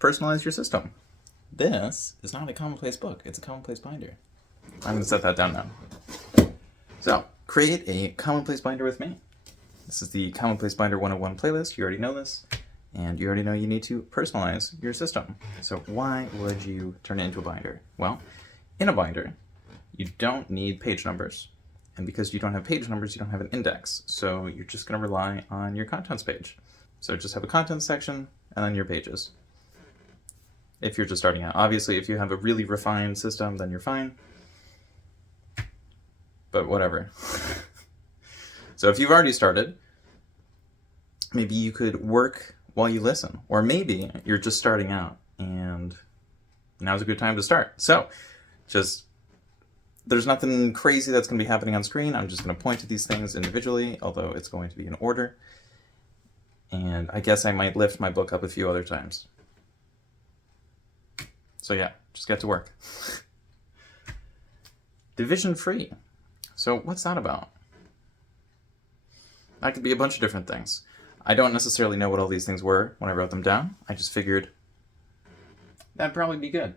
personalize your system. This is not a commonplace book, it's a commonplace binder. I'm going to set that down now. So, create a commonplace binder with me. This is the Commonplace Binder 101 playlist. You already know this, and you already know you need to personalize your system. So why would you turn it into a binder? Well, in a binder, you don't need page numbers. And because you don't have page numbers, you don't have an index. So you're just going to rely on your contents page. So just have a contents section and then your pages. If you're just starting out. Obviously, if you have a really refined system, then you're fine. But whatever. So if you've already started, maybe you could work while you listen. Or maybe you're just starting out and now's a good time to start. So there's nothing crazy that's going to be happening on screen. I'm just going to point to these things individually, although it's going to be in order. And I guess I might lift my book up a few other times. So yeah, just get to work. Division free. So what's that about? That could be a bunch of different things. I don't necessarily know what all these things were when I wrote them down. I just figured that'd probably be good.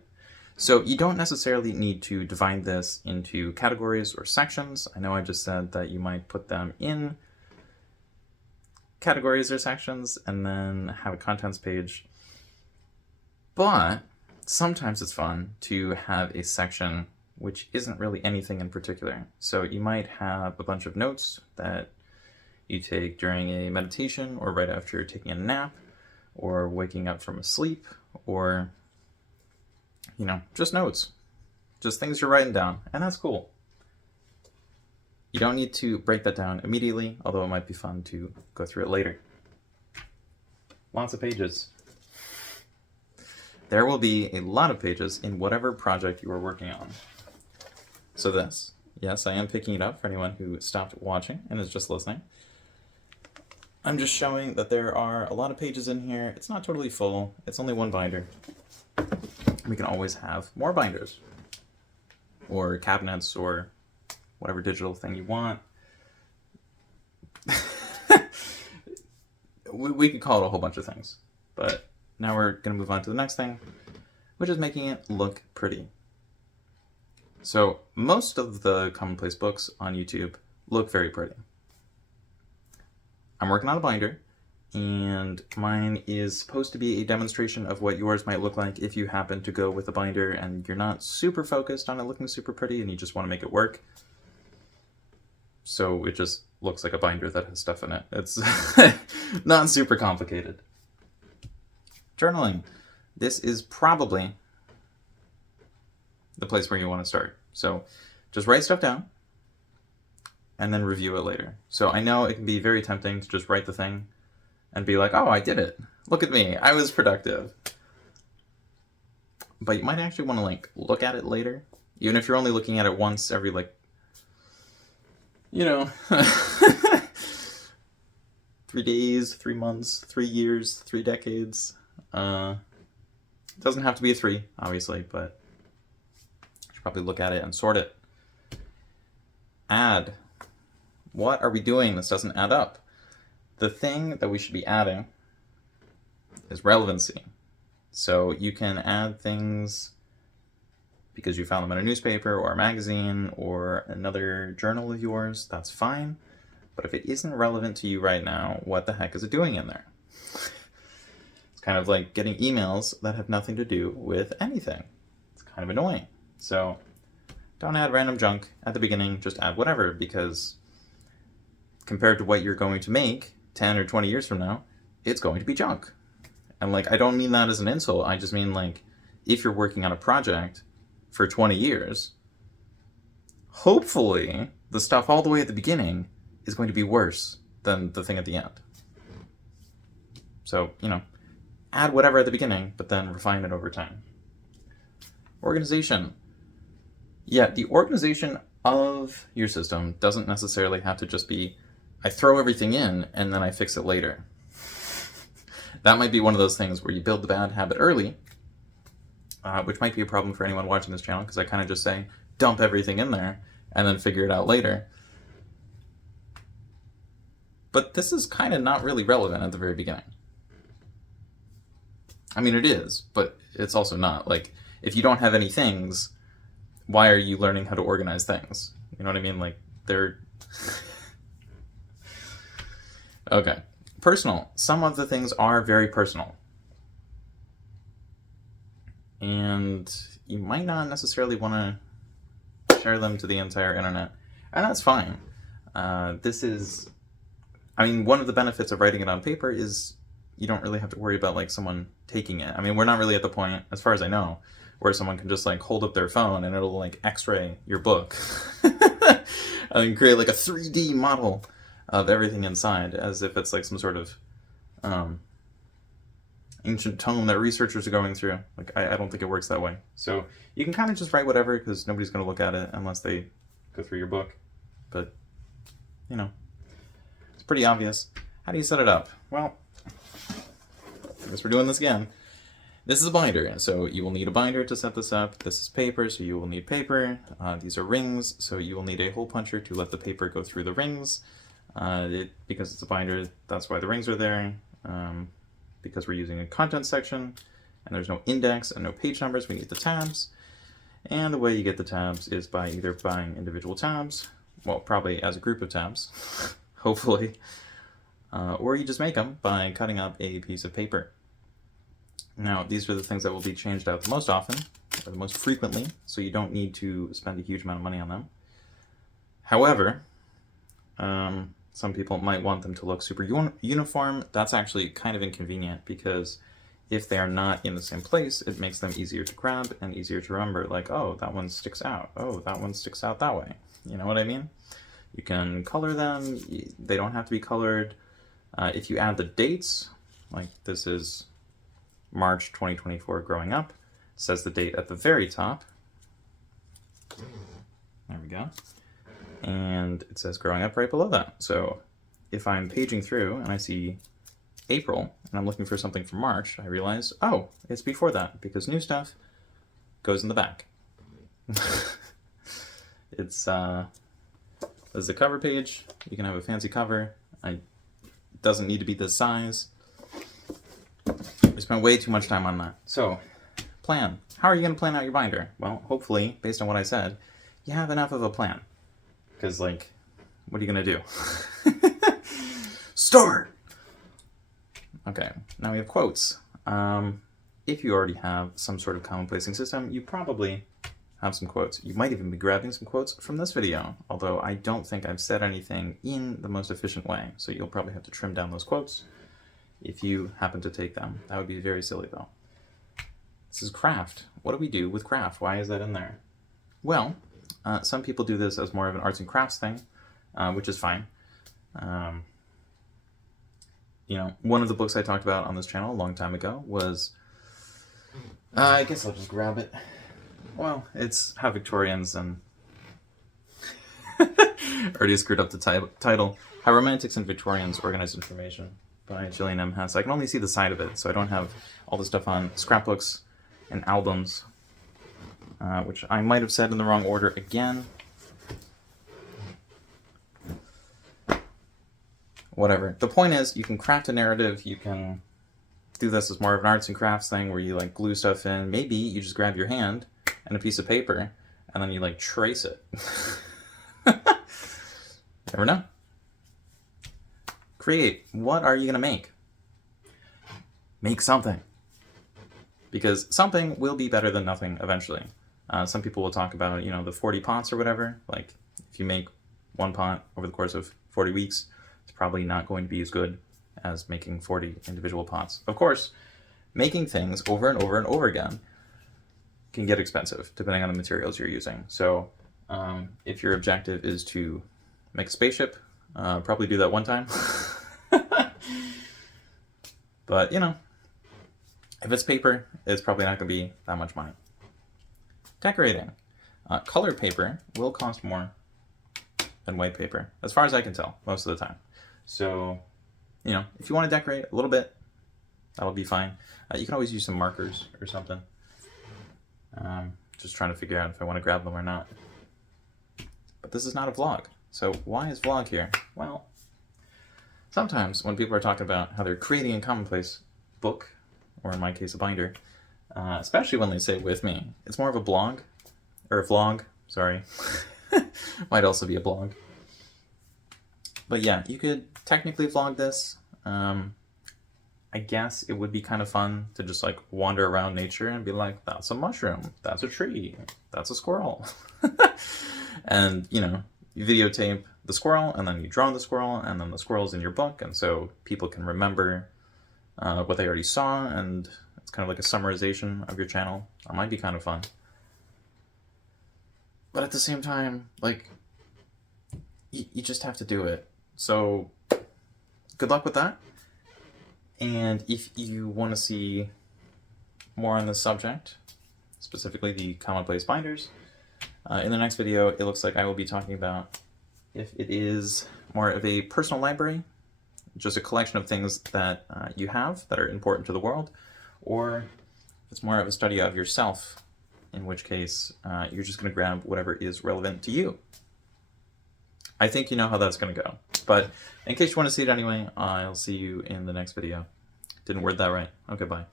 So you don't necessarily need to divide this into categories or sections. I know I just said that you might put them in categories or sections and then have a contents page. But sometimes it's fun to have a section which isn't really anything in particular. So you might have a bunch of notes that you take during a meditation or right after you're taking a nap or waking up from a sleep or, you know, just notes. Just things you're writing down, and that's cool. You don't need to break that down immediately, although it might be fun to go through it later. Lots of pages. There will be a lot of pages in whatever project you are working on. So this, yes, I am picking it up for anyone who stopped watching and is just listening. I'm just showing that there are a lot of pages in here. It's not totally full. It's only one binder. We can always have more binders or cabinets or whatever digital thing you want. we could call it a whole bunch of things, but now we're going to move on to the next thing, which is making it look pretty. So most of the commonplace books on YouTube look very pretty. I'm working on a binder, and mine is supposed to be a demonstration of what yours might look like if you happen to go with a binder and you're not super focused on it looking super pretty and you just want to make it work. So it just looks like a binder that has stuff in it. It's not super complicated. Journaling. This is probably the place where you want to start. So just write stuff down and then review it later. So I know it can be very tempting to just write the thing and be like, oh, I did it. Look at me. I was productive. But you might actually want to like look at it later. Even if you're only looking at it once every 3 days, 3 months, 3 years, 3 decades. It doesn't have to be a 3, obviously, but you should probably look at it and sort it. Add. What are we doing? This doesn't add up. The thing that we should be adding is relevancy. So you can add things because you found them in a newspaper or a magazine or another journal of yours. That's fine. But if it isn't relevant to you right now, what the heck is it doing in there? It's kind of like getting emails that have nothing to do with anything. It's kind of annoying. So don't add random junk at the beginning. Just add whatever, because compared to what you're going to make 10 or 20 years from now, it's going to be junk. And I don't mean that as an insult. I just mean if you're working on a project for 20 years, hopefully the stuff all the way at the beginning is going to be worse than the thing at the end. So, add whatever at the beginning, but then refine it over time. Organization. Yeah, the organization of your system doesn't necessarily have to just be, I throw everything in and then I fix it later. That might be one of those things where you build the bad habit early, which might be a problem for anyone watching this channel, because I kind of just say, dump everything in there and then figure it out later. But this is kind of not really relevant at the very beginning. I mean, it is, but it's also not. Like, if you don't have any things, why are you learning how to organize things? You know what I mean? Like, they're... Okay. Personal. Some of the things are very personal. And you might not necessarily want to share them to the entire internet. And that's fine. This is... I mean, one of the benefits of writing it on paper is you don't really have to worry about, like, someone taking it. I mean, we're not really at the point, as far as I know, where someone can just, like, hold up their phone and it'll, like, x-ray your book. And create, like, a 3D model of everything inside, as if it's, like, some sort of ancient tome that researchers are going through. Like, I don't think it works that way. So you can kind of just write whatever, because nobody's going to look at it unless they go through your book. But, you know, it's pretty obvious. How do you set it up? Well, I guess we're doing this again. This is a binder, so you will need a binder to set this up. This is paper, so you will need paper. These are rings, so you will need a hole puncher to let the paper go through the rings. Because it's a binder, that's why the rings are there. Because we're using a content section, and there's no index and no page numbers, we need the tabs. And the way you get the tabs is by either buying individual tabs, well, probably as a group of tabs, hopefully, or you just make them by cutting up a piece of paper. Now, these are the things that will be changed out the most often, or the most frequently, so you don't need to spend a huge amount of money on them. However, some people might want them to look super uniform. That's actually kind of inconvenient, because if they are not in the same place, it makes them easier to grab and easier to remember. Like, oh, that one sticks out. Oh, that one sticks out that way. You know what I mean? You can color them. They don't have to be colored. If you add the dates, like this is March 2024 growing up, it says the date at the very top. There we go. And it says growing up right below that. So if I'm paging through and I see April and I'm looking for something for March, I realize, oh, it's before that, because new stuff goes in the back. It's this is a cover page. You can have a fancy cover. It doesn't need to be this size. We spent way too much time on that. So, plan. How are you going to plan out your binder? Well, hopefully, based on what I said, you have enough of a plan. Because, like, what are you going to do? Start! Okay, now we have quotes. If you already have some sort of commonplacing system, you probably have some quotes. You might even be grabbing some quotes from this video, although I don't think I've said anything in the most efficient way, so you'll probably have to trim down those quotes if you happen to take them. That would be very silly, though. This is craft. What do we do with craft? Why is that in there? Well, some people do this as more of an arts and crafts thing, which is fine. You know, one of the books I talked about on this channel a long time ago was... I guess I'll just grab it. Well, it's How Victorians and... already screwed up the title. How Romantics and Victorians Organized Information by Gillian M. Hess. I can only see the side of it, so I don't have all the stuff on scrapbooks and albums, which I might have said in the wrong order again. Whatever. The point is, you can craft a narrative, you can do this as more of an arts and crafts thing where you, like, glue stuff in. Maybe you just grab your hand and a piece of paper, and then you, like, trace it. Never know. Create. What are you going to make? Make something. Because something will be better than nothing eventually. Some people will talk about, you know, the 40 pots or whatever. Like, if you make one pot over the course of 40 weeks, it's probably not going to be as good as making 40 individual pots. Of course, making things over and over and over again can get expensive, depending on the materials you're using. So, if your objective is to make a spaceship, probably do that one time. But, you know, if it's paper, it's probably not going to be that much money. Decorating. Colored paper will cost more than white paper, as far as I can tell, most of the time. So, you know, if you want to decorate a little bit, that'll be fine. You can always use some markers or something. Just trying to figure out if I want to grab them or not. But this is not a vlog. So why is vlog here? Well, sometimes when people are talking about how they're creating a commonplace book or in my case, a binder. Especially when they say with me. It's more of a blog, or a vlog, sorry. Might also be a blog. But yeah, you could technically vlog this. I guess it would be kind of fun to just like wander around nature and be like, that's a mushroom, that's a tree, that's a squirrel. And, you know, you videotape the squirrel and then you draw the squirrel and then the squirrel's in your book. And so people can remember what they already saw, and it's kind of like a summarization of your channel. That might be kind of fun. But at the same time, like, you just have to do it. So good luck with that. And if you want to see more on this subject, specifically the Commonplace Binders, in the next video, it looks like I will be talking about if it is more of a personal library, just a collection of things that you have that are important to the world, or if it's more of a study of yourself, in which case you're just going to grab whatever is relevant to you. I think you know how that's going to go. But in case you want to see it anyway, I'll see you in the next video. Didn't word that right. Okay, bye.